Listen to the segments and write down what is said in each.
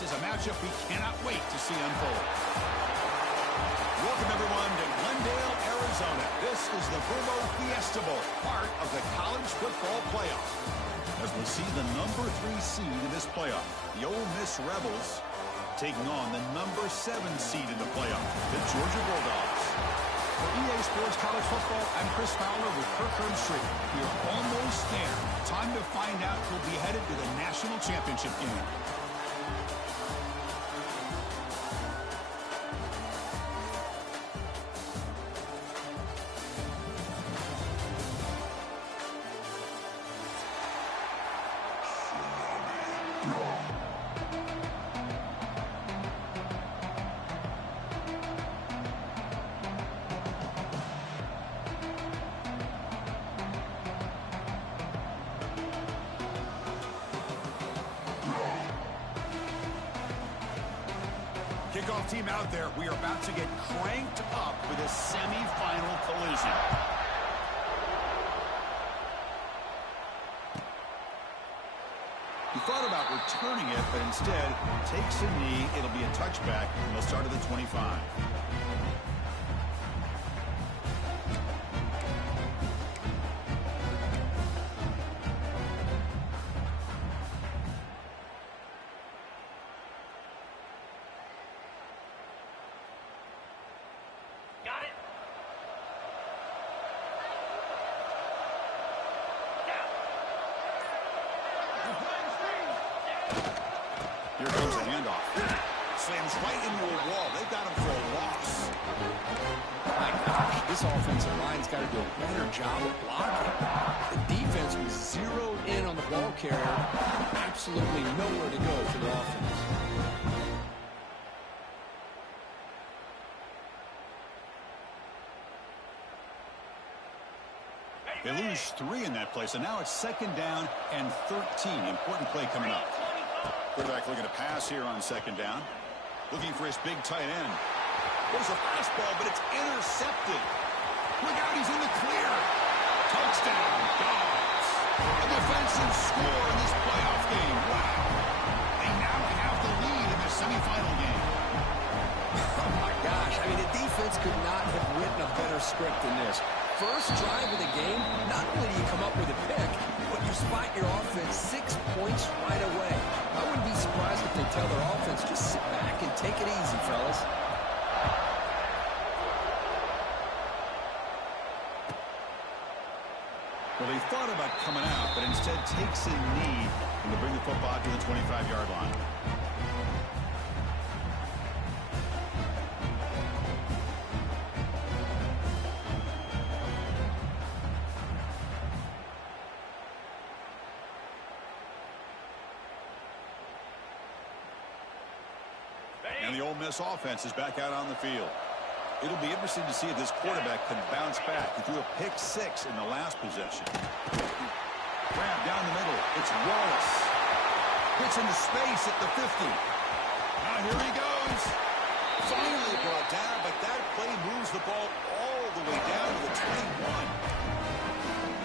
This is a matchup we cannot wait to see unfold. Welcome, everyone, to Glendale, Arizona. This is the Reboot Fiesta Bowl, part of the college football playoff. As we see the number 3 seed in this playoff, the Ole Miss Rebels taking on the number 7 seed in the playoff, the Georgia Bulldogs. For EA Sports College Football, I'm Chris Fowler with Kirk Herbstreit. We are almost there. Time to find out who'll be headed to the national championship game. Kickoff team out there. We are about to get cranked up with a semifinal collision. He thought about returning it, but instead takes a knee. It'll be a touchback, and they'll start at the 25. Here comes the handoff. Slams right into a wall. They've got him for a loss. My gosh, this offensive line's got to do a better job of blocking. The defense was zeroed in on the ball carrier. Absolutely nowhere to go for the offense. They lose 3 in that play, so now it's 2nd down and 13. Important play coming up. Quarterback looking to pass here on 2nd down. Looking for his big tight end. There's a fastball, but it's intercepted. Look out, he's in the clear. Touchdown, Dogs. A defensive score in this playoff game. Wow. They now have the lead in the semifinal game. Oh, my gosh. I mean, the defense could not have written a better script than this. First drive of the game, not only do you come up with a pick, but you spot your offense 6 points right away. I wouldn't be surprised if they tell their offense, just sit back and take it easy, fellas. Well, he thought about coming out, but instead takes a knee and to bring the football to the 25-yard line. And the Ole Miss offense is back out on the field. It'll be interesting to see if this quarterback can bounce back. He threw a pick 6 in the last possession. Grab down the middle. It's Wallace. Hits into space at the 50. Now here he goes. Finally brought down, but that play moves the ball all the way down to the 21.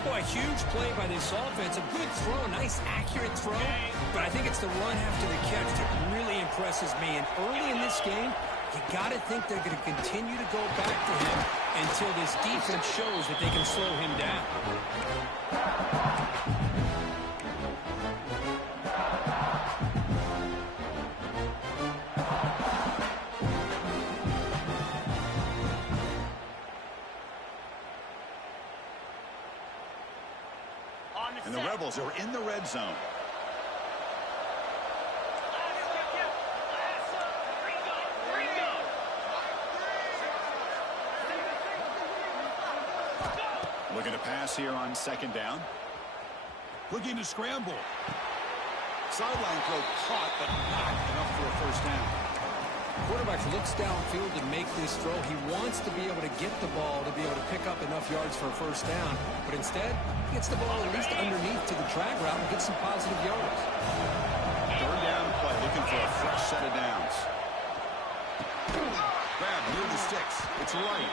Boy, huge play by this offense. A good throw, nice accurate throw. But I think it's the run after the catch that really impresses me. And early in this game, you got to think they're going to continue to go back to him until this defense shows that they can slow him down. And the Rebels are in the red zone. Looking to pass here on 2nd down. Looking to scramble. Sideline throw caught, but not enough for a 1st down. Quarterback looks downfield to make this throw. He wants to be able to get the ball to be able to pick up enough yards for a 1st down. But instead, he gets the ball at least underneath to the drag route and gets some positive yards. 3rd down play, looking for a fresh set of downs. Grab near the sticks. It's right.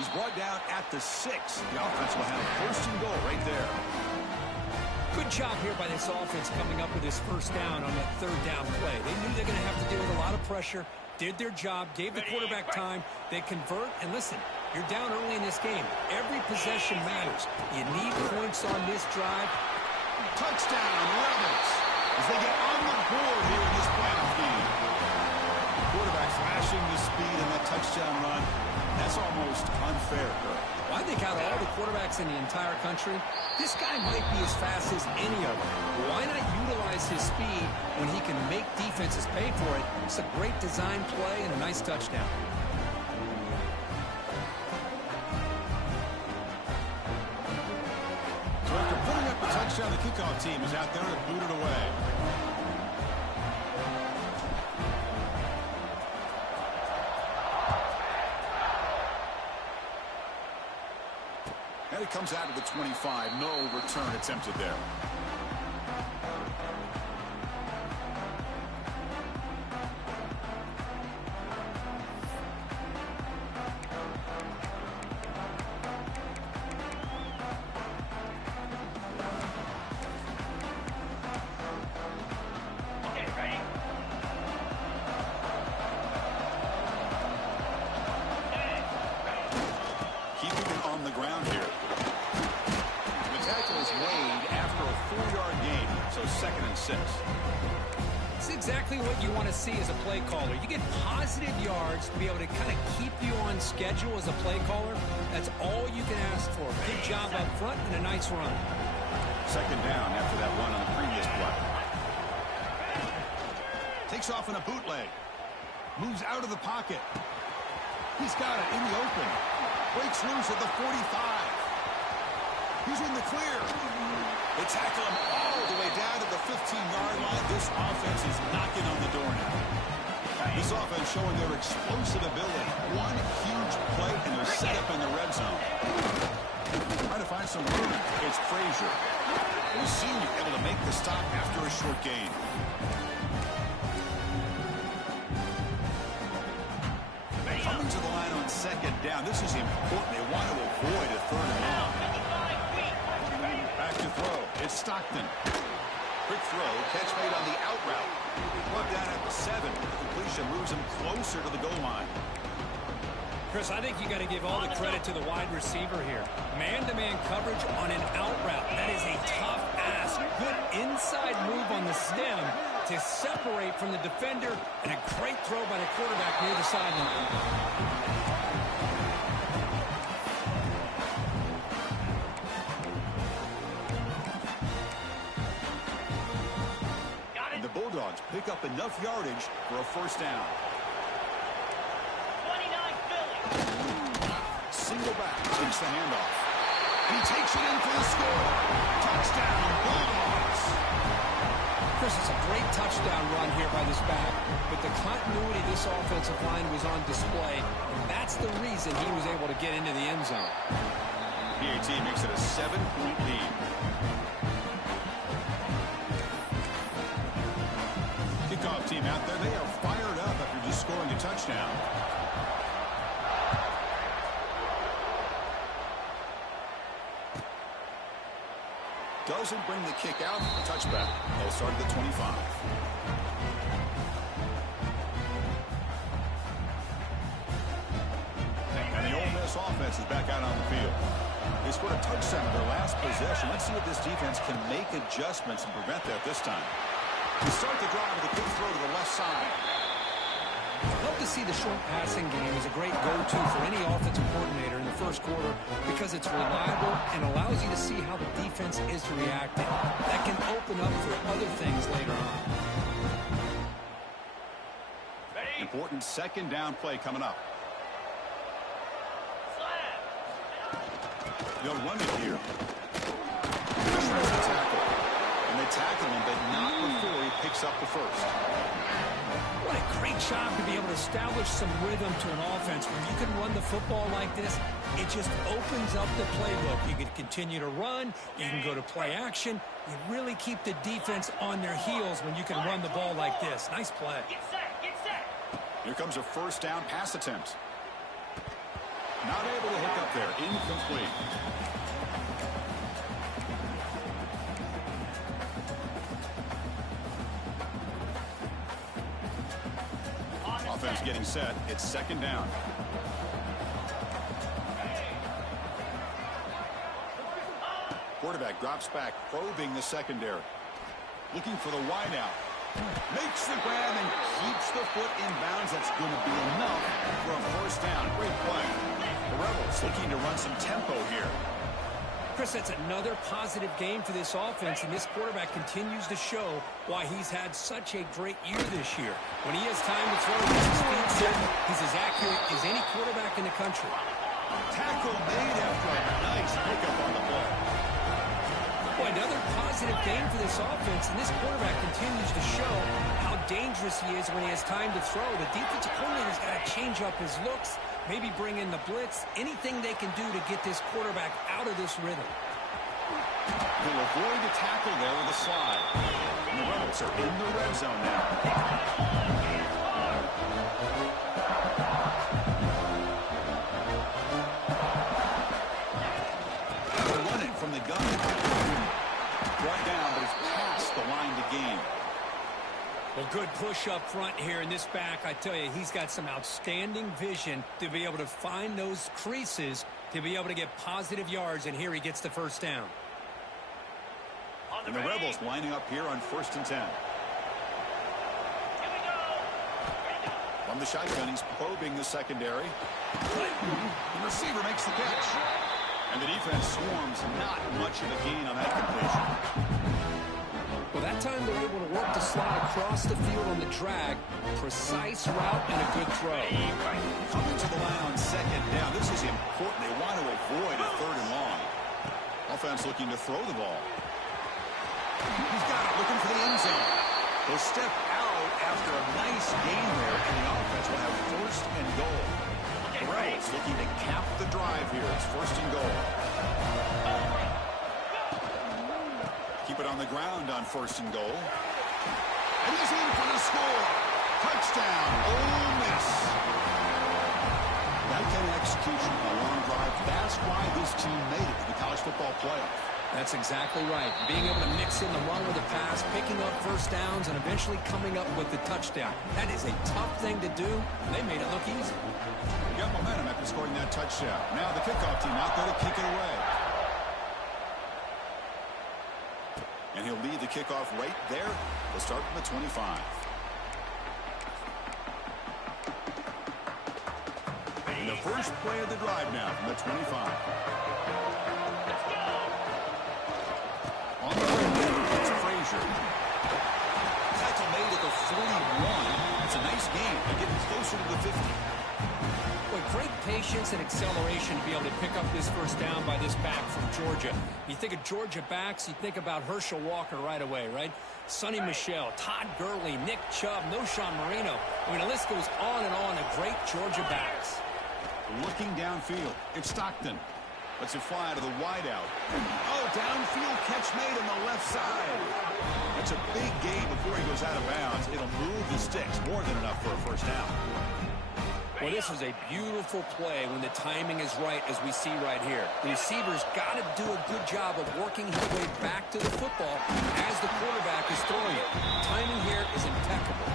He's brought down at the 6. The offense will have 1st and goal right there. Good job here by this offense coming up with this 1st down on that 3rd down play. They knew they're going to have pressure, did their job, gave the quarterback time. They convert, and listen, you're down early in this game. Every possession matters. You need points on this drive. Touchdown, Rebels, as they get on the board here in this playoff game. Quarterback flashing the speed in that touchdown run. That's almost unfair, Kirk. Well, I think out of all the quarterbacks in the entire country, this guy might be as fast as any of them. Why not utilize his speed when he can make defenses pay for it? It's a great design play and a nice touchdown. So after putting up a touchdown, the kickoff team is out there to boot it away. And it comes out to the 25. No return attempted there. Keeping it on the ground here. The tackle is made after a 4-yard gain, so 2nd and 6. It's exactly what you want to see as a play caller. You get positive yards to be able to kind of keep you on schedule as a play caller. That's all you can ask for. Good job up front and a nice run. 2nd down after that run on the previous play. Takes off in a bootleg. Moves out of the pocket. He's got it in the open. Breaks loose at the 45. He's in the clear. They tackle him all the way down to the 15-yard line. This offense is knocking on the door now. This offense showing their explosive ability. One huge play, and they're set up in the red zone. Trying to find some room. It's Frazier. The senior able to make the stop after a short gain. Coming to the line on 2nd down. This is important. They want to avoid a 3rd and long. Back to throw. It's Stockton. Quick throw. Catch made on the out route. Brought down at the 7. The completion moves him closer to the goal line. Chris, I think you got to give all the credit to the wide receiver here. Man-to-man coverage on an out route. That is a tough ask. Good inside move on the stem to separate from the defender, and a great throw by the quarterback near the sideline. And the Bulldogs pick up enough yardage for a 1st down. 29 Philly. Single back takes the handoff. And he takes it in for the score. Touchdown, Bulldogs. Chris, it's a great touchdown run here by this back, but the continuity of this offensive line was on display, and that's the reason he was able to get into the end zone. PAT makes it a 7-point lead. Kickoff team out there. They are fired up after just scoring a touchdown. Doesn't bring the kick out. Touchback. They'll start at the 25. And the Ole Miss offense is back out on the field. They scored a touchdown in their last possession. Let's see if this defense can make adjustments and prevent that this time. We start the drive with a quick throw to the left side. I'd love to see the short passing game as a great go-to for any offensive coordinator in the first quarter because it's reliable and allows you to see how the defense is reacting. That can open up for other things later on. Important 2nd down play coming up. They'll run it here. Tackle. And they tackle him, but not before he picks up the 1st. What a great job to be able to establish some rhythm to an offense. When you can run the football like this, it just opens up the playbook. You can continue to run. You can go to play action. You really keep the defense on their heels when you can run the ball like this. Nice play. Get set, get set. Here comes a 1st down pass attempt. Not able to hook up there. Incomplete. defense getting set. It's second down. Quarterback drops back, probing the secondary. Looking for the wideout. Makes the grab and keeps the foot in bounds. That's going to be enough for a first down. Great play. The Rebels looking to run some tempo here. Chris, that's another positive game for this offense, and this quarterback continues to show why he's had such a great year this year. When he has time to throw, he's his speed set. He's as accurate as any quarterback in the country. Tackle made after a nice pickup on the play. Boy, another positive game for this offense, and this quarterback continues to show how dangerous he is when he has time to throw. The defensive coordinator's got to change up his looks, maybe bring in the blitz, anything they can do to get this quarterback out of this rhythm. He'll avoid the tackle there with a slide. And the Rebels are in the red zone now. They're running from the gun. Brought down, but he's past the line to gain. Well, good push up front here in this back. I tell you, he's got some outstanding vision to be able to find those creases, to be able to get positive yards, and here he gets the first down. And the Rebels lining up here on 1st and 10. From the shotgun, he's probing the secondary. The receiver makes the catch. And the defense swarms. Not much of a gain on that completion. Well, that time they're able to work the slot across the field on the drag. Precise route and a good throw. Coming to the line on second down. This is important. They want to avoid a 3rd and long. Offense looking to throw the ball. He's got it, looking for the end zone. They'll step out after a nice gain there, and the offense will have 1st and goal. The Rebels looking to cap the drive here. It's 1st and goal. Keep it on the ground on 1st and goal. And he's in for the score. Touchdown, Ole Miss. That kind of execution on a long drive, that's why this team made it to the college football playoff. That's exactly right. Being able to mix in the run with the pass, picking up first downs, and eventually coming up with the touchdown. That is a tough thing to do. They made it look easy. Got momentum after scoring that touchdown. Now the kickoff team out there to kick it away. And he'll lead the kickoff right there. We'll start from the 25. And the first play of the drive now from the 25. On the right, it's Frazier. Tackle made at the 41. It's a nice game. They're getting closer to the 50. Boy, great patience and acceleration to be able to pick up this first down by this back from Georgia. You think of Georgia backs, you think about Herschel Walker right away, right? Sonny Michel, Todd Gurley, Nick Chubb, Noshawn Marino. I mean, the list goes on and on of great Georgia backs. Looking downfield, it's Stockton. Lets it fly to the wideout. Oh, downfield catch made on the left side. That's a big gain before he goes out of bounds. It'll move the sticks, more than enough for a first down. Well, this is a beautiful play when the timing is right, as we see right here. The receiver's got to do a good job of working his way back to the football as the quarterback is throwing it. Timing here is impeccable.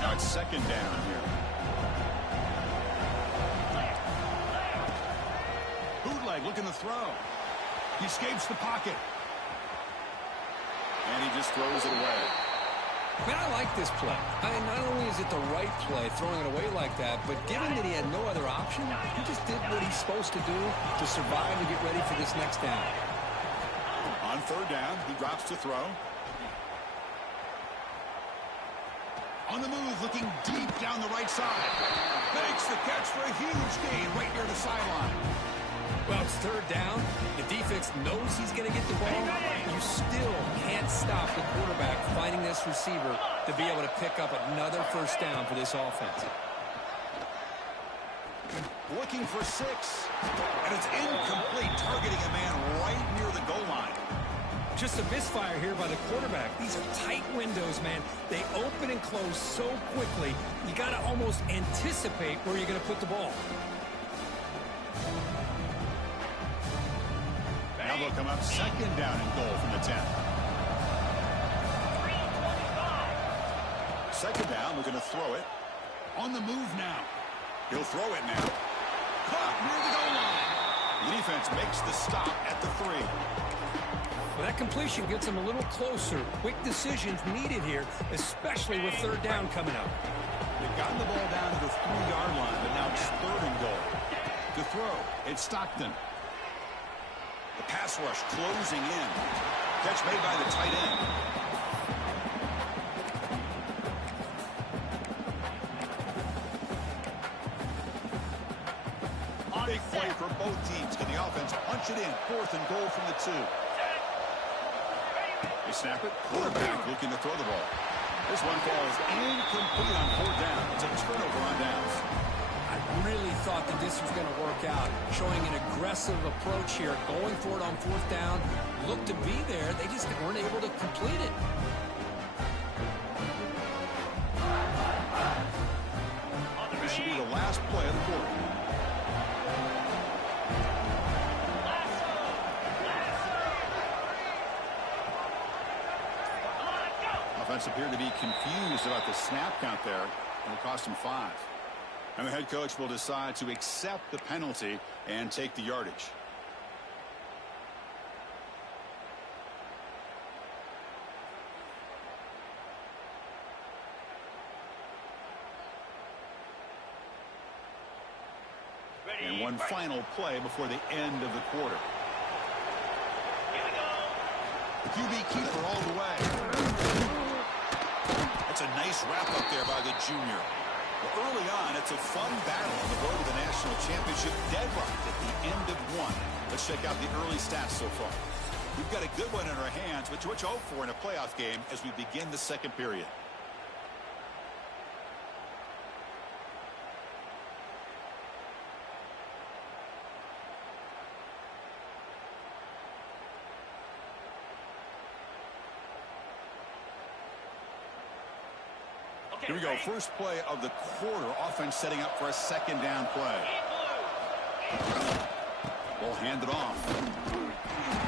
Now it's second down here. Bootleg looking to throw. He escapes the pocket. And he just throws it away. Man, I like this play. Not only is it the right play, throwing it away like that, but given that he had no other option, he just did what he's supposed to do to survive and get ready for this next down. On 3rd down, he drops to throw. On the move, looking deep down the right side. Makes the catch for a huge gain right near the sideline. Well, it's 3rd down. The defense knows he's going to get the ball. You still can't stop the quarterback finding this receiver to be able to pick up another first down for this offense. Looking for 6. And it's incomplete, targeting a man right near the goal line. Just a misfire here by the quarterback. These are tight windows, man. They open and close so quickly, you got to almost anticipate where you're going to put the ball. will come up second down and goal from the 10. 3:25. Second down, we're going to throw it. On the move now. He'll throw it now. Caught near the goal line. The defense makes the stop at the 3. Well, that completion gets them a little closer. Quick decisions needed here, especially with third down coming up. They've gotten the ball down to the 3-yard line, but now it's third and goal. To throw, it's Stockton. The pass rush closing in. Catch made by the tight end. Big play for both teams. Can the offense punch it in? Fourth and goal from the 2. They snap it. Quarterback looking to throw the ball. This one falls incomplete on fourth down. It's a turnover on downs. I really thought that this was going to work out, showing an aggressive approach here, going for it on fourth down. Looked to be there. They just weren't able to complete it. This should be the last play of the quarter. Offense appeared to be confused about the snap count there. It'll cost him 5. And the head coach will decide to accept the penalty and take the yardage. And one final play before the end of the quarter. The QB keeper all the way. That's a nice wrap-up there by the junior. Well, early on, it's a fun battle on the road to the national championship, deadlocked at the end of one. Let's check out the early stats so far. We've got a good one in our hands, which we're hope for in a playoff game as we begin the second period. Here we go. First play of the quarter. Offense setting up for a second down play. Ball handed off.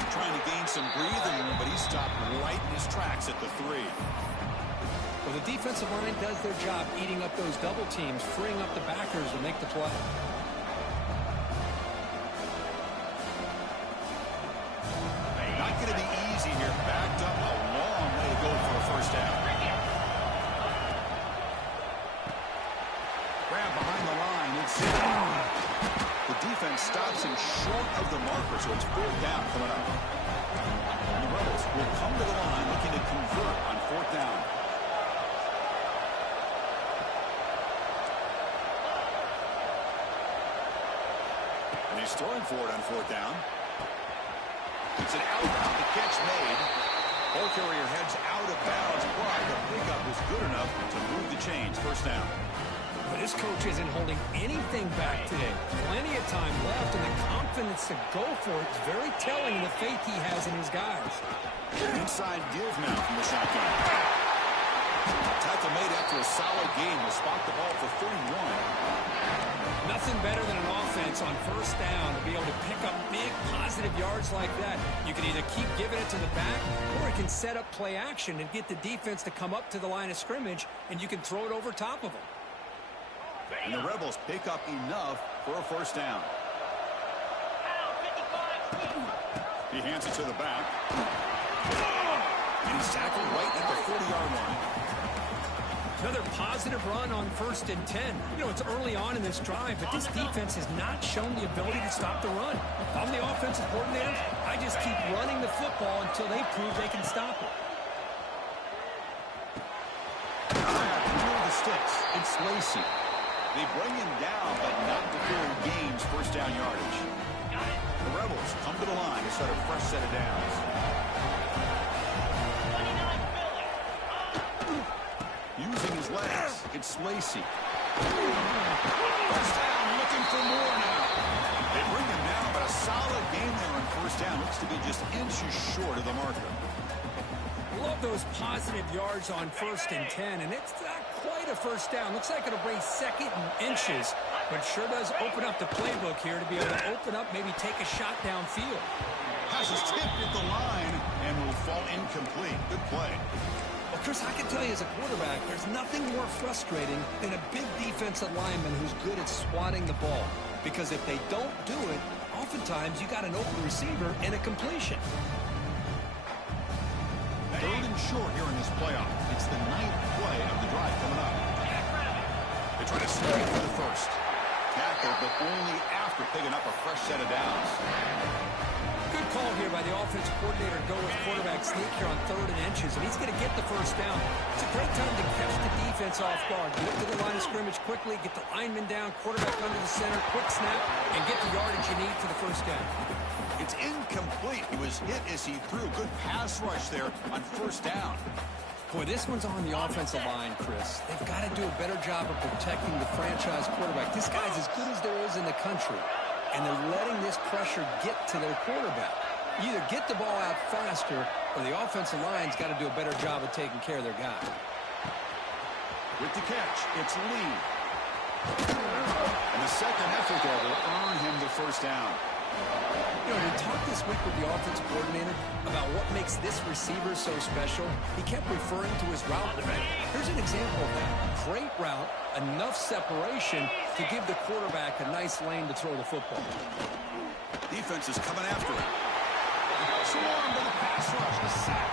Trying to gain some breathing room, but he stopped right in his tracks at the 3. Well, the defensive line does their job eating up those double teams, freeing up the backers to make the play. Not going to be easy here. Backed up a long way to go for a first down. Grab behind the line. The defense stops him short of the marker, so it's fourth down coming up. And the Rebels will come to the line looking to convert on fourth down. And he's throwing for it on fourth down. It's an outbound. The catch made. Ball carrier heads out of bounds, but the pickup was good enough to move the chains. First down. But this coach isn't holding anything back today. Plenty of time left, and the confidence to go for it is very telling of the faith he has in his guys. Inside give now from the shotgun. Tackle made after a solid game will spot the ball for 31. Nothing better than an offense on first down to be able to pick up big positive yards like that. You can either keep giving it to the back, or it can set up play action and get the defense to come up to the line of scrimmage, and you can throw it over top of them. And the Rebels pick up enough for a first down. He hands it to the back. And he's tackled right at the 40-yard line. Another positive run on 1st and 10. You know, it's early on in this drive, but this defense has not shown the ability to stop the run. If I'm the offensive coordinator, I just keep running the football until they prove they can stop it. Near the sticks, it's Lacey. They bring him down, but not before he gains first down yardage. The Rebels come to the line to start a fresh set of downs. Using his legs, it's Lacey. First down, looking for more now. They bring him down, but a solid game there on first down. Looks to be just inches short of the marker. Love those positive yards on 1st and 10, and it's not quite a first down. Looks like it'll bring second and inches. But sure does open up the playbook here to be able to open up, maybe take a shot downfield. Has his tip at the line and will fall incomplete. Good play. Well, Chris, I can tell you as a quarterback, there's nothing more frustrating than a big defensive lineman who's good at swatting the ball. Because if they don't do it, oftentimes you got an open receiver and a completion. 3rd and short here in this playoff. It's the 9th play of the drive coming up. They try to sneak for the first. Tackle, but only after picking up a fresh set of downs. Good call here by the offensive coordinator to go with quarterback sneak here on 3rd and inches, and he's going to get the first down. It's a great time to catch the defense off guard. Get to the line of scrimmage quickly, get the lineman down, quarterback under the center, quick snap, and get the yardage you need for the first down. It's incomplete. He was hit as he threw. Good pass rush there on 1st down. Boy, this one's on the offensive line, Chris. They've got to do a better job of protecting the franchise quarterback. This guy's as good as there is in the country, and they're letting this pressure get to their quarterback. You either get the ball out faster, or the offensive line's got to do a better job of taking care of their guy. With the catch, it's Lee. And the second effort there will earn him the first down. You know, we talked this week with the offensive coordinator about what makes this receiver so special. He kept referring to his route running. Here's an example of that. Great route, enough separation to give the quarterback a nice lane to throw the football. Defense is coming after him. Swarmed with a pass rush, the sack.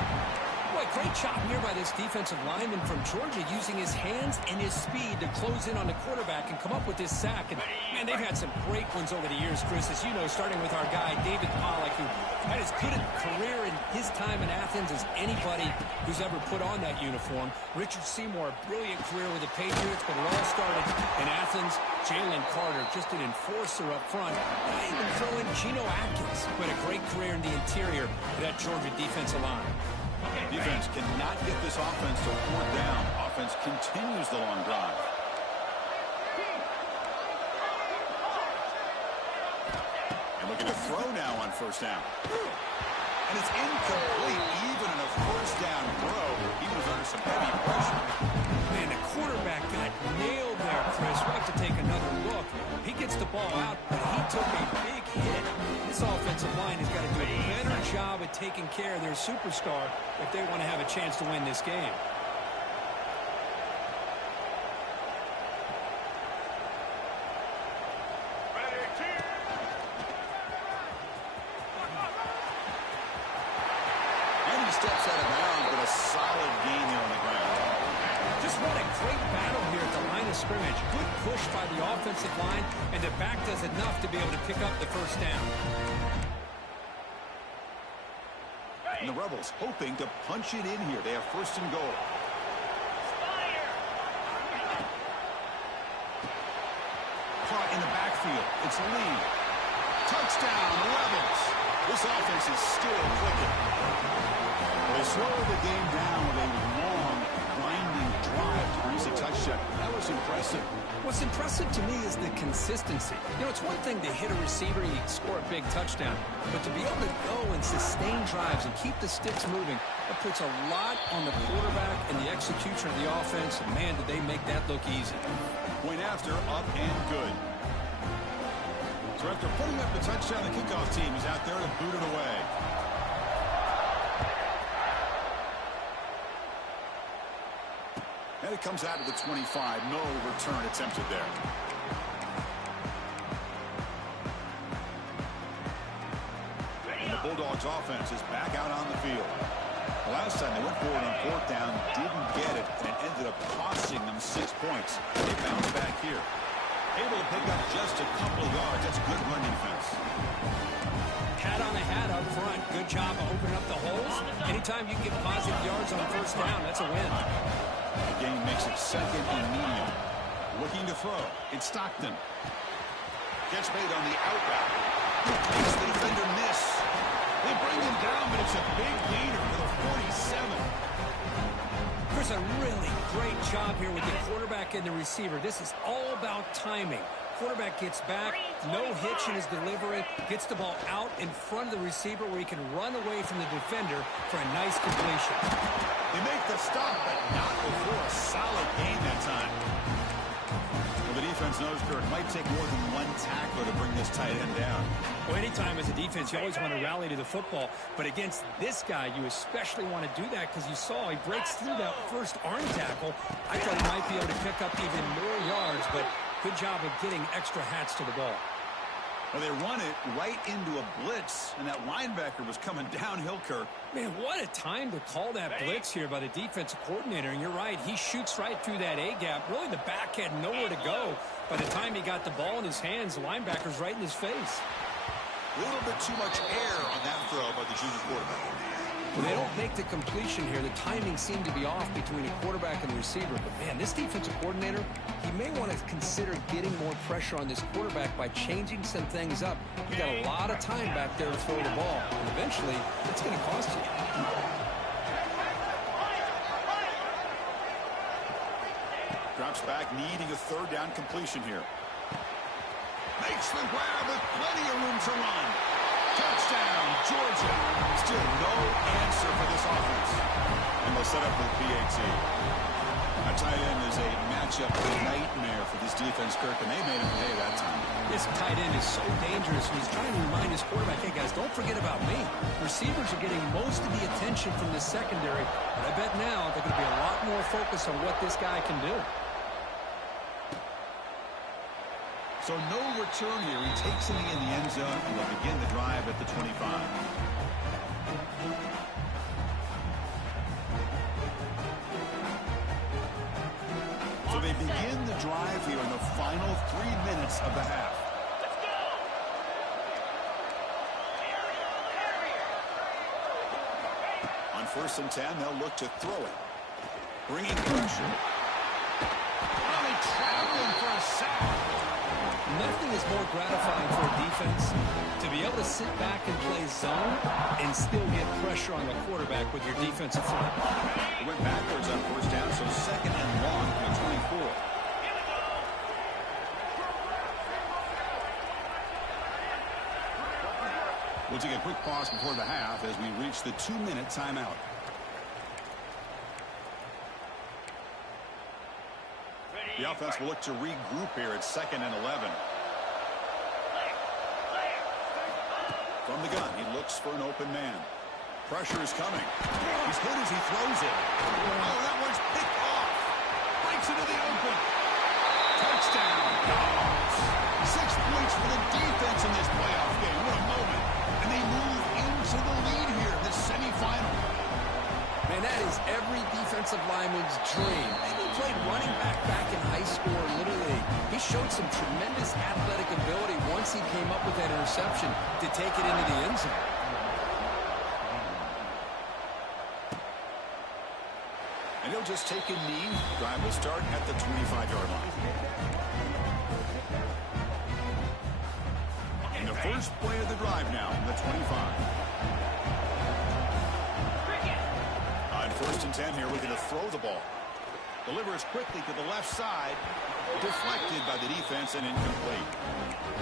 Boy, great job here by this defensive lineman from Georgia using his hands and his speed to close in on the quarterback and come up with this sack. And, man, they've had some great ones over the years, Chris, as you know, starting with our guy, David Pollack, who had as good a career in his time in Athens as anybody who's ever put on that uniform. Richard Seymour, a brilliant career with the Patriots, but it all started in Athens. Jalen Carter, just an enforcer up front. I even throw in Geno Atkins, who had a great career in the interior of that Georgia defensive line. Defense cannot get this offense to 4th down. Offense continues the long drive. And looking to throw now on 1st down. And it's incomplete. Even in a 1st down throw, he was under some heavy pressure. Man, the quarterback got nailed there, Chris. We'll have to take another look. He gets the ball out, but he took a big hit. This offensive line has got to do a better job at taking care of their superstar if they want to have a chance to win this game. And he steps out of bounds, but a solid gain there on the ground. Just what a great battle here at the line of scrimmage. Good push by the offensive line, and the back does enough to be able to pick up the first down. And the Rebels hoping to punch it in here. They have 1st and goal. Caught in the backfield. It's Lee. Touchdown, Rebels. This offense is still clicking. They slow the game down with a long, grinding drive to produce a touchdown. That was impressive. What's impressive to me is the consistency. You know, it's one thing to hit a receiver and you score a big touchdown, but to be able to go and sustain drives and keep the sticks moving, that puts a lot on the quarterback and the execution of the offense. And man, did they make that look easy. Point after, up and good. So after putting up the touchdown, the kickoff team is out there to boot it away. And it comes out to the 25. No return attempted there. And the Bulldogs offense is back out on the field. The last time they went forward on 4th down, didn't get it, and it ended up costing them 6 points. They bounce back here. Able to pick up just a couple of yards. That's good run defense. Hat on the hat up front. Good job of opening up the holes. Anytime you get positive yards on 1st down, that's a win. The game makes it 2nd and medium. Looking to throw. It's Stockton. Gets made on the out route. Makes the defender miss. They bring him down, but it's a big gainer to the 47. There's a really great job here with the quarterback and the receiver. This is all about timing. Quarterback gets back, no hitch in his delivery, gets the ball out in front of the receiver where he can run away from the defender for a nice completion. They make the stop, but not before a solid gain that time. Well, the defense knows Kirk might take more than one tackler to bring this tight end down. Well, anytime as a defense, you always want to rally to the football. But against this guy, you especially want to do that because you saw he breaks through that first arm tackle. I thought he might be able to pick up even more yards, but good job of getting extra hats to the ball. Well, they run it right into a blitz, and that linebacker was coming downhill, Kirk. Man, what a time to call that blitz here by the defensive coordinator. And you're right, he shoots right through that A-gap. Really, the back had nowhere to go. By the time he got the ball in his hands, the linebacker's right in his face. A little bit too much air on that throw by the junior quarterback. Well, they don't make the completion here. The timing seemed to be off between a quarterback and the receiver. But, man, this defensive coordinator, he may want to consider getting more pressure on this quarterback by changing some things up. You got a lot of time back there to throw the ball. And eventually, it's going to cost you. Drops back, needing a third down completion here. Makes the grab with plenty of room to run. Touchdown, Georgia. Still no answer for this offense. And they'll set up with PAT. A tight end is a matchup nightmare for this defense, Kirk, and they made him pay that time. This tight end is so dangerous. He's trying to remind his quarterback, hey, guys, don't forget about me. Receivers are getting most of the attention from the secondary, but I bet now they're going to be a lot more focused on what this guy can do. So no return here. He takes it in the end zone, and they'll begin the drive at the 25. So they begin the drive here in the final 3 minutes of the half. Let's go! On 1st and 10, they'll look to throw it. Bringing pressure. Really traveling for a sack. Nothing is more gratifying for a defense to be able to sit back and play zone and still get pressure on the quarterback with your defensive front. It went backwards on 1st down, so 2nd and long for the 24. We'll take a quick pause before the half as we reach the 2-minute timeout. The offense will look to regroup here at 2nd and 11. From the gun, he looks for an open man. Pressure is coming. He's hit as he throws it. Oh, that one's picked off. Breaks into the open. Touchdown, Dogs. 6 points for the defense in this playoff game. What a moment. And they move into the lead here in this semifinal. Man, that is every defensive lineman's dream. Maybe he played running back in high school or Little League. He showed some tremendous athletic ability once he came up with that interception to take it into the end zone. And he'll just take a knee. Drive will start at the 25-yard line. And the first play of the drive now, the 25. On 1st and 10 here, looking to throw the ball. Delivers quickly to the left side. Deflected by the defense and incomplete.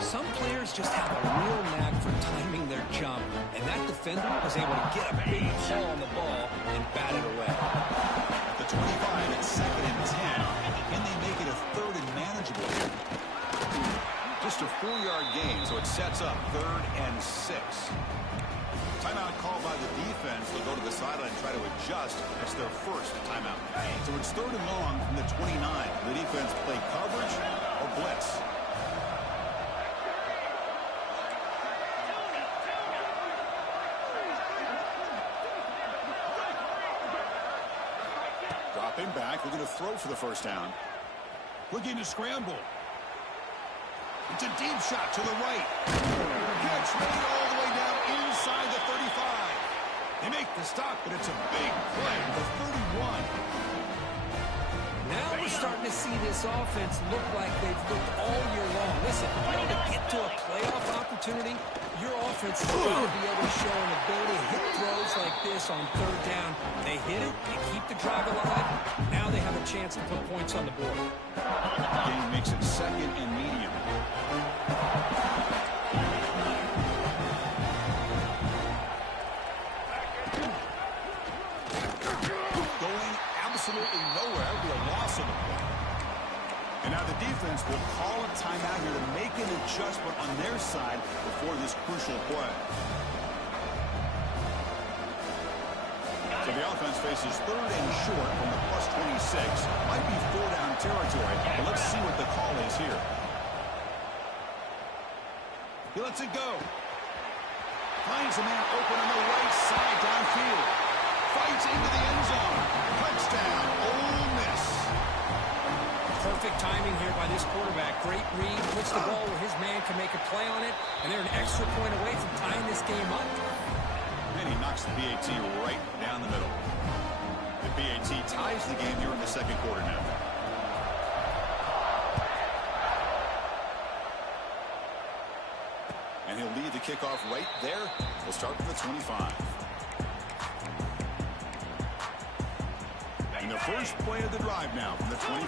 Some players just have a real knack for timing their jump, and that defender was able to get a big pull on the ball and bat it away. At the 25, it's 2nd and 10. Can they make it a 3rd and manageable here? Just a 4-yard gain, so it sets up 3rd and 6. Timeout called by the defense. They'll go to the sideline and try to adjust. It's their first timeout. So it's 3rd and long from the 29. The defense play coverage or blitz. Dropping back. Looking to throw for the 1st down. Looking to scramble. It's a deep shot to the right. Catch made all the way down inside the 35. They make the stop, but it's a big play. The 31. Now we're starting to see this offense look like they've looked all year long. Listen, in order to get to a playoff opportunity, your offense is going to be able to show an ability to hit throws like this on 3rd down. They hit it, they keep the drive alive. Now they have a chance to put points on the board. The game makes it 2nd and medium. Going absolutely nowhere. It'll be a loss of the play. And now the defense will adjustment on their side before this crucial play. So the offense faces 3rd and short from the +26. Might be 4-down territory, but let's see what the call is here. He lets it go. Finds a man open on the right side downfield. Fights into the end zone. Touchdown, Ole Miss. Perfect timing here by this quarterback. Great read. Puts the ball where his man can make a play on it. And they're an extra point away from tying this game up. And he knocks the BAT right down the middle. The BAT ties the game here in the second quarter now. And he'll lead the kickoff right there. We'll start from the 25. And the first play of the drive now from the 25.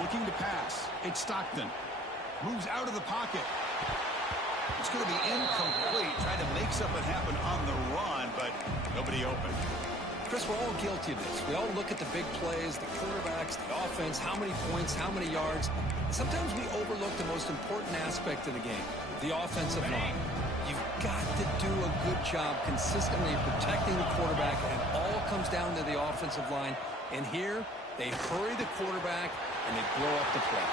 Looking to pass. It's Stockton. Moves out of the pocket. It's going to be incomplete. Trying to make something happen on the run, but nobody open. Chris, we're all guilty of this. We all look at the big plays, the quarterbacks, the offense, how many points, how many yards. Sometimes we overlook the most important aspect of the game, the offensive line. You've got to do a good job consistently protecting the quarterback, and it all comes down to the offensive line. And here, they hurry the quarterback, and they blow up the play.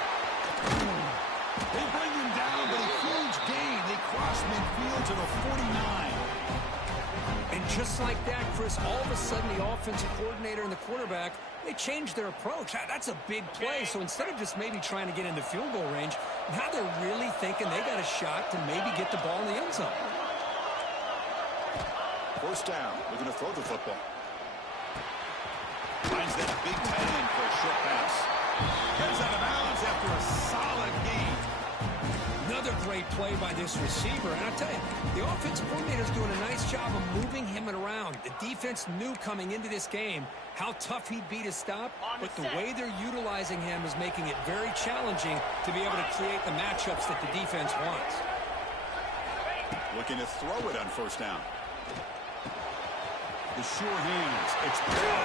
They bring him down, but a huge gain. They cross midfield to the 49. And just like that, Chris, all of a sudden the offensive coordinator and the quarterback, they changed their approach. That's a big play. So instead of just maybe trying to get into field goal range, now they're really thinking they got a shot to maybe get the ball in the end zone. First down. Looking to throw the football. Finds that big tight end for a short pass. Gets out of bounds after a solid gain. Another great play by this receiver. And I'll tell you, the offensive coordinator's doing a nice job of moving him around. The defense knew coming into this game how tough he'd be to stop, but the way they're utilizing him is making it very challenging to be able to create the matchups that the defense wants. Looking to throw it on first down. The sure hands. It's ball.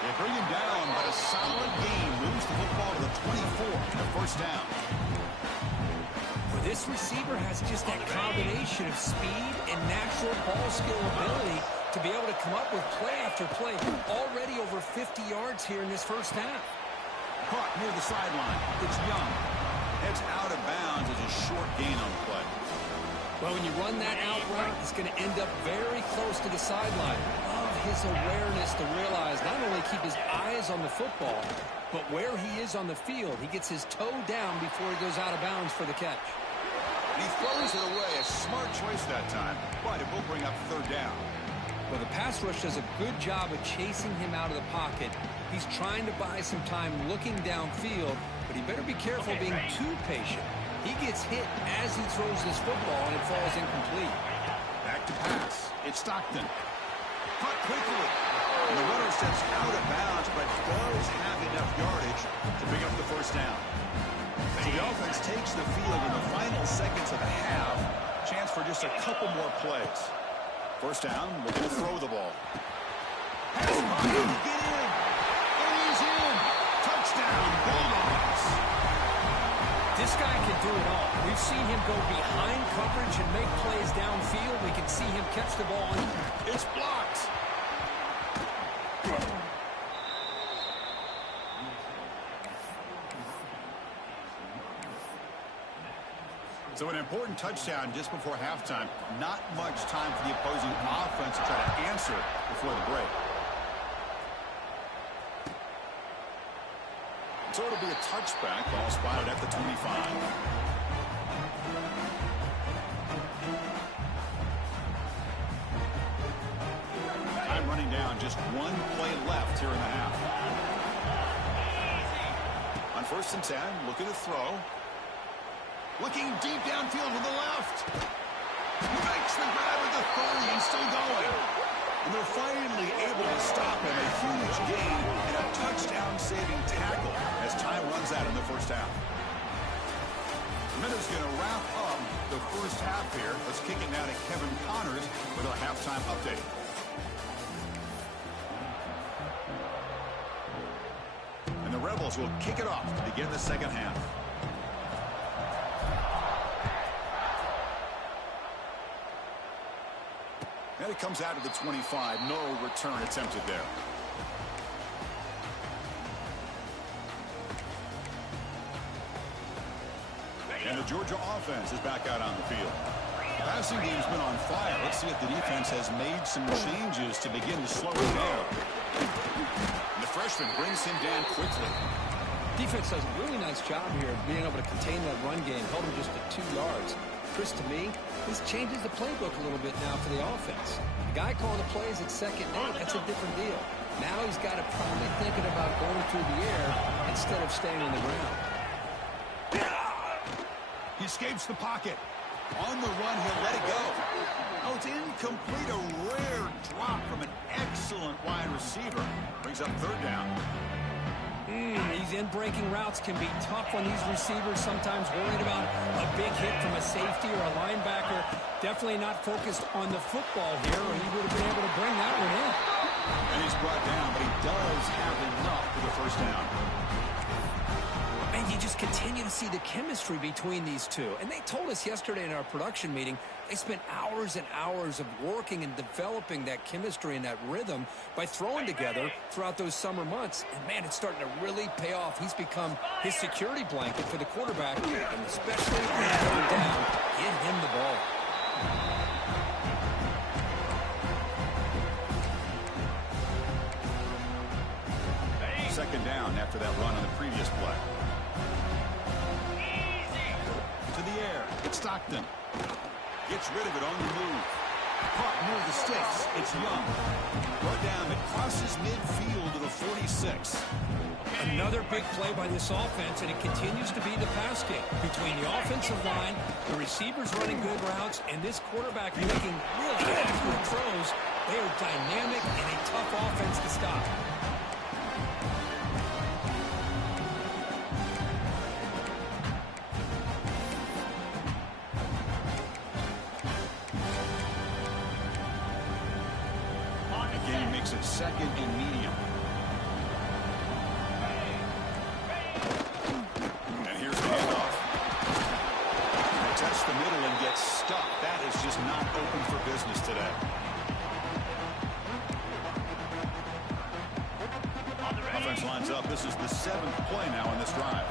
They bring him down, but a solid gain moves the football to the 24. The first down. This receiver has just that combination of speed and natural ball skill ability to be able to come up with play after play. Already over 50 yards here in this first half. Caught near the sideline. It's Young. Heads out of bounds as a short gain on the play. Well, when you run that out route, it's going to end up very close to the sideline. Love his awareness to realize not only keep his eyes on the football, but where he is on the field. He gets his toe down before he goes out of bounds for the catch. He throws it away. A smart choice that time, but it will bring up third down. Well, the pass rush does a good job of chasing him out of the pocket. He's trying to buy some time looking downfield, but he better be careful being too patient. He gets hit as he throws this football, and it falls incomplete. Back to pass. It's Stockton. Caught quickly. And the runner steps out of bounds, but does have enough yardage to pick up the first down. So the offense takes the field in the final seconds of the half. Chance for just a couple more plays. First down, we're going to throw the ball. Pass pocket to get in. And he's in. Touchdown, Bulldogs. This guy can do it all. We've seen him go behind coverage and make plays downfield. We can see him catch the ball. It's blocked. So an important touchdown just before halftime. Not much time for the opposing offense to try to answer before the break. So it'll be a touchback. Ball spotted at the 25. Time running down. Just one play left here in the half. On 1st and 10, looking to throw. Looking deep downfield to the left. Makes the grab at the 30 and still going. And they're finally able to stop him. A huge gain and a touchdown-saving tackle as time runs out in the first half. The Minnows going to wrap up the first half here. Let's kick it now to Kevin Connors with our halftime update. And the Rebels Rebels will kick it off to begin the second half. And it comes out of the 25. No return attempted there. And the Georgia offense is back out on the field. The passing game's been on fire. Let's see if the defense has made some changes to begin to slow it down. And the freshman brings him down quickly. Defense does a really nice job here of being able to contain that run game, held him just at 2 yards. Chris, to me, this changes the playbook a little bit now for the offense. The guy calling the plays at second down, that's a different deal. Now he's got to probably thinking about going through the air instead of staying on the ground. He escapes the pocket. On the run, he'll let it go. Oh, it's incomplete. A rare drop from an excellent wide receiver. Brings up third down. These in-breaking routes can be tough on these receivers, sometimes worried about a big hit from a safety or a linebacker. Definitely not focused on the football here, or he would have been able to bring that one in. And he's brought down, but he does have enough for the first down. And you just continue to see the chemistry between these two. And they told us yesterday in our production meeting, they spent hours and hours of working and developing that chemistry and that rhythm by throwing together throughout those summer months. And, man, it's starting to really pay off. He's become his security blanket for the quarterback, and especially on third down, get him the ball. Second down after that run on the previous play. To the air. It's Stockton. Gets rid of it on the move. Caught near the sticks. It's Young. Brought down. It crosses midfield to the 46. Another big play by this offense, and it continues to be the pass game between the offensive line, the receivers running good routes, and this quarterback making really accurate throws. They are dynamic and a tough offense to stop. It's second and medium. And here's the handoff. Test the middle and gets stuck. That is just not open for business today. Offense lines up. This is the 7th play now in this drive.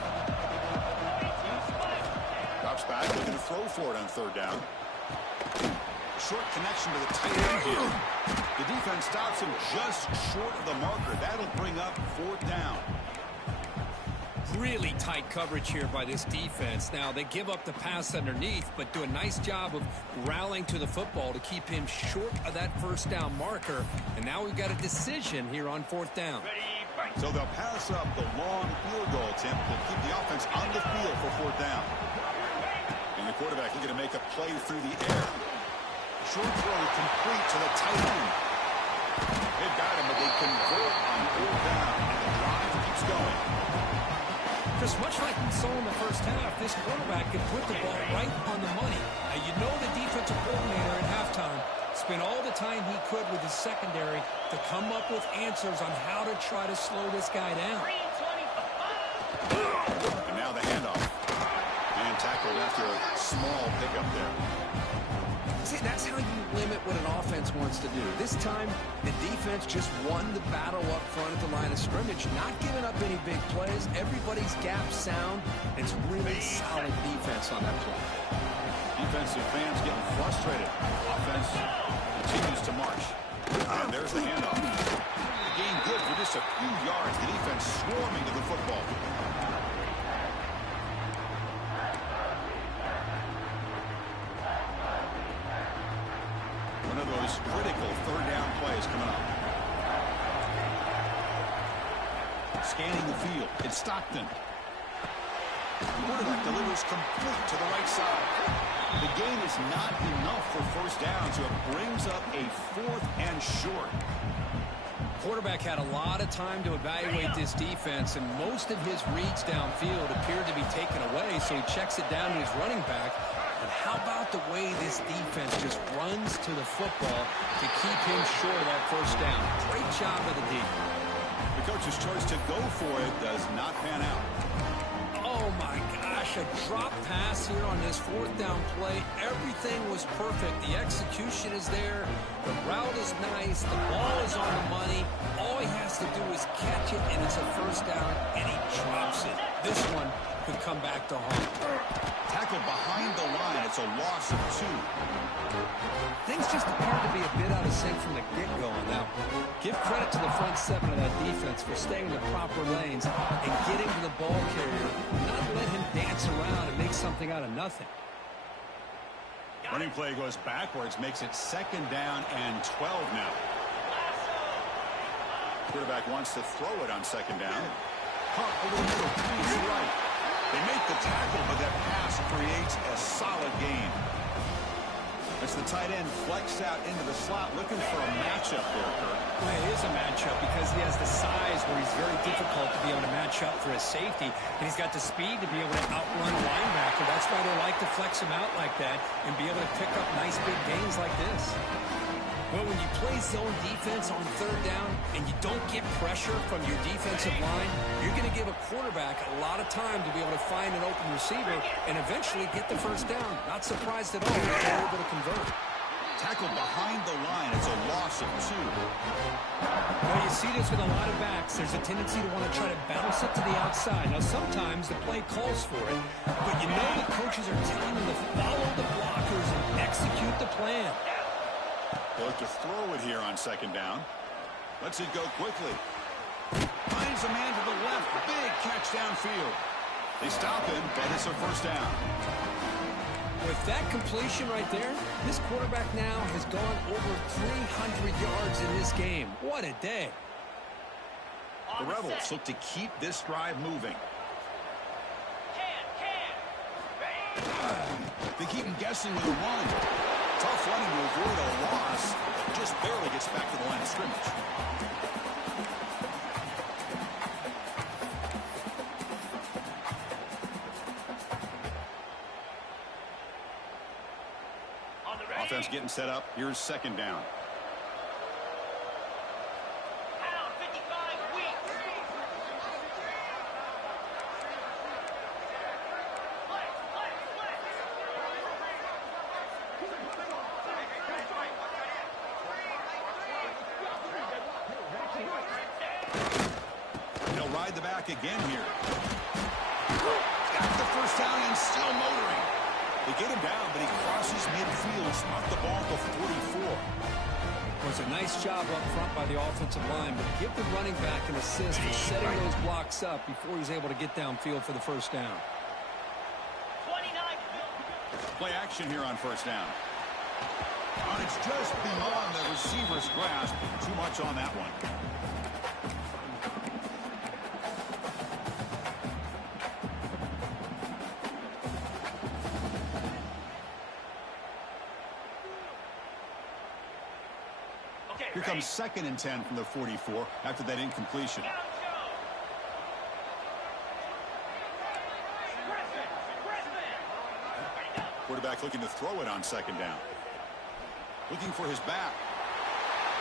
Drops back, looking to throw for it on third down. Short connection to the tight end here. The defense stops him just short of the marker. That'll bring up fourth down. Really tight coverage here by this defense. Now, they give up the pass underneath, but do a nice job of rallying to the football to keep him short of that first down marker. And now we've got a decision here on fourth down. So they'll pass up the long field goal attempt to keep the offense on the field for fourth down. And the quarterback looking to make a play through the air. Short throw complete to the tight end. They've got him, but they convert on fourth down, and the drive keeps going. Just much like we saw in the first half, this quarterback can put the ball right on the money. Now, you know the defensive coordinator at halftime spent all the time he could with his secondary to come up with answers on how to try to slow this guy down. And now the handoff. And tackled after a small pickup there. See, that's how you limit what an offense wants to do. This time, the defense just won the battle up front at the line of scrimmage, not giving up any big plays. Everybody's gap sound. It's really solid defense on that play. Defensive fans getting frustrated. Offense continues to march. And there's the handoff. The gain good for just a few yards. The defense swarming to the football. One of those critical third down plays coming up. Scanning the field. It's Stockton. Quarterback delivers complete to the right side. The gain is not enough for first down, so it brings up a fourth and short. Quarterback had a lot of time to evaluate this defense, and most of his reads downfield appeared to be taken away, so he checks it down to his running back. But how about the way this defense just runs to the football to keep him short of that first down? Great job of the D. The coach's choice to go for it does not pan out. Oh, my gosh, a drop pass here on this fourth down play. Everything was perfect. The execution is there. The route is nice. The ball is on the money. All he has to do is catch it, and it's a first down, and he drops it. This one could come back to haunt. Tackle behind the line. It's a loss of 2. Things just appear to be a bit out of sync from the get-go on that one. Give credit to the front 7 of that defense for staying in the proper lanes and getting to the ball carrier, not let him dance around and make something out of nothing. Running play goes backwards, makes it 2nd down and 12 now. Quarterback wants to throw it on 2nd down. Pump over the middle, he's right. They make the tackle, but that pass creates a solid gain. As the tight end flexed out into the slot, looking for a matchup there, Kurt. Well, it is a matchup because he has the size where he's very difficult to be able to match up for his safety, and he's got the speed to be able to outrun a linebacker. That's why they like to flex him out like that and be able to pick up nice big gains like this. Well, when you play zone defense on 3rd down and you don't get pressure from your defensive line, you're going to give a quarterback a lot of time to be able to find an open receiver and eventually get the first down. Not surprised at all if they're able to convert. Tackle behind the line. It's a loss of 2. Well, you see this with a lot of backs. There's a tendency to want to try to bounce it to the outside. Now, sometimes the play calls for it, but you know the coaches are telling them to follow the blockers and execute the plan. They'll look to throw it here on 2nd down. Lets it go quickly. Finds a man to the left. Big catch downfield. They stop him, but it's a first down. With that completion right there, this quarterback now has gone over 300 yards in this game. What a day. The Rebels look to keep this drive moving. They keep him guessing with a run. Tough running to avoid a loss, but just barely gets back to the line of scrimmage. Offense getting set up. Here's 2nd down. Pound 55 weak. He'll ride the back again here. Got the first down and still motoring. They get him down, but he crosses midfield, snuck the ball to 44. It was a nice job up front by the offensive line, but give the running back an assist for setting those blocks up before he's able to get downfield for the first down. 29. Play action here on 1st down. And it's just beyond the receiver's grasp. Too much on that one. Here comes 2nd and 10 from the 44 after that incompletion. Quarterback looking to throw it on 2nd down. Looking for his back.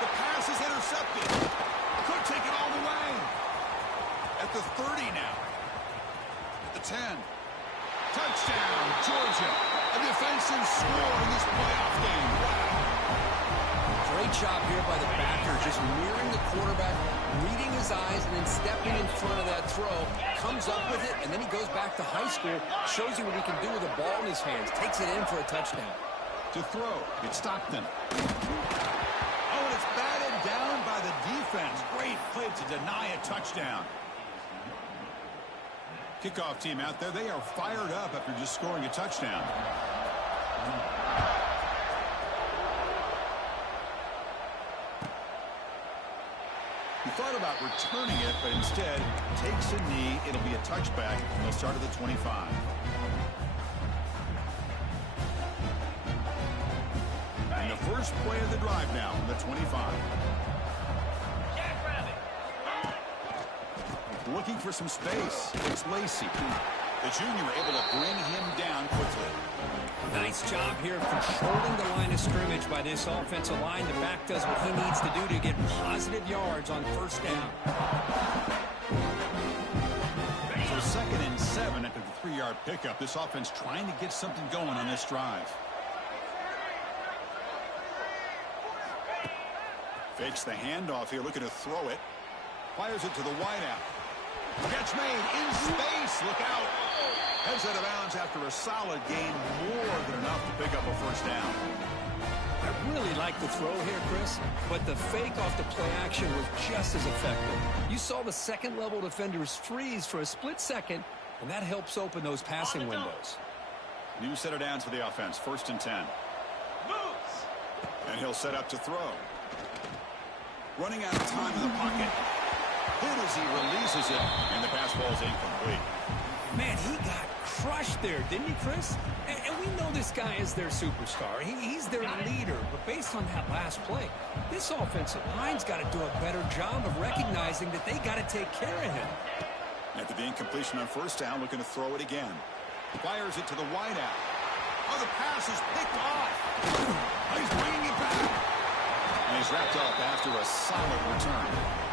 The pass is intercepted. Could take it all the way. At the 30 now. At the 10. Touchdown, Georgia. A defensive score in this playoff game. Wow. Great job here by the backer, just mirroring the quarterback, reading his eyes, and then stepping in front of that throw. Comes up with it, and then he goes back to high school, shows you what he can do with the ball in his hands, takes it in for a touchdown. To throw, it's Stockton. Oh, and it's batted down by the defense. Great play to deny a touchdown. Kickoff team out there, they are fired up after just scoring a touchdown. He thought about returning it, but instead takes a knee. It'll be a touchback. They'll start at the 25. And the first play of the drive now from the 25. Looking for some space. It's Lacey. The junior able to bring him down quickly. Nice job here controlling the line of scrimmage by this offensive line. The back does what he needs to do to get positive yards on first down. So 2nd and 7 after the 3-yard pickup. This offense trying to get something going on this drive. Fakes the handoff here, looking to throw it. Fires it to the wideout. Catch made in space. Look out. Heads out of bounds after a solid gain, more than enough to pick up a first down. I really like the throw here, Chris, but the fake off the play action was just as effective. You saw the second-level defenders freeze for a split second, and that helps open those passing windows. New set of downs for the offense. 1st and 10. Moves. And he'll set up to throw. Running out of time in the pocket. Hit as he releases it, and the pass ball's incomplete. Man, he got crushed there, didn't he, Chris? And we know this guy is their superstar. He's their leader. But based on that last play, this offensive line's got to do a better job of recognizing that they got to take care of him. After the incompletion on first down, looking to throw it again. Fires it to the wideout. Oh, the pass is picked off. He's bringing it back. And he's wrapped up after a solid return.